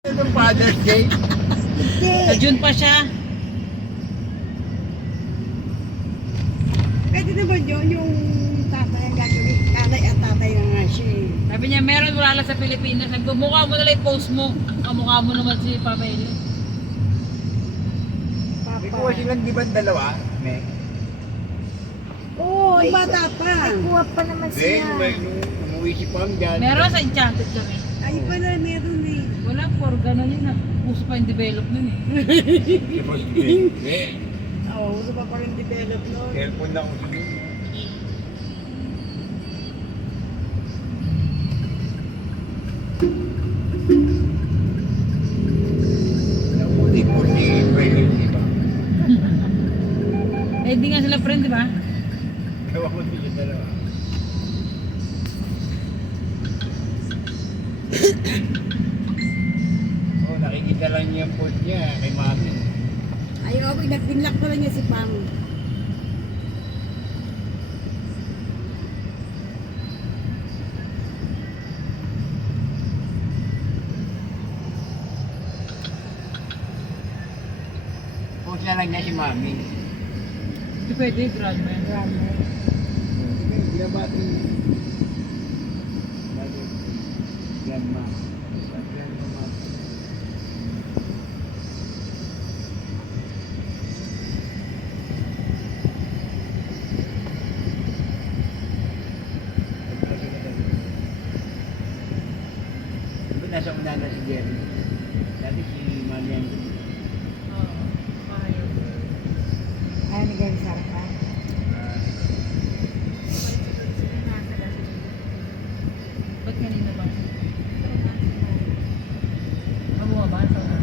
Itong Father's Day. Sa June pa siya. Pwede naman yun, yung tatay ang gagawin. Tatay at tatay na nga siya eh. Sabi niya, meron wala lang sa Pilipinas. Nagmumukha mo na lang i-post mo. Kamukha mo naman si Pamela. Papa. May kuha silang di ba dalawa? May. Oo, yung bata pa. Kuha pa naman Then, siya. may nung umuwi si Pam dyan. Meron sa Enchanted kami. Ay pala, meron eh. Wala for gano'n yun. Puso pa yung development eh. Si Boss Ben. May. Oo, gusto pa palang develop nun. Cellphone na ako sa doon. Nakuti ko si Pwede, di ba? Eh, di nga sila friend, di ba? Gawa ko din yung dalawa. Oh, nakikita lang niya yung post niya kay Mami. Ay, ako, nagpinlak pala niya si Pam. Post na lang niya si Mami. Hindi pwede, grandma. Binabati. Grandma. Nasa una na si Jerry. Dati si Mami ang Oo. Pahayo. Ay, nag-arisar ka. Ba't kanina ba? Mabuha ba? Sa una?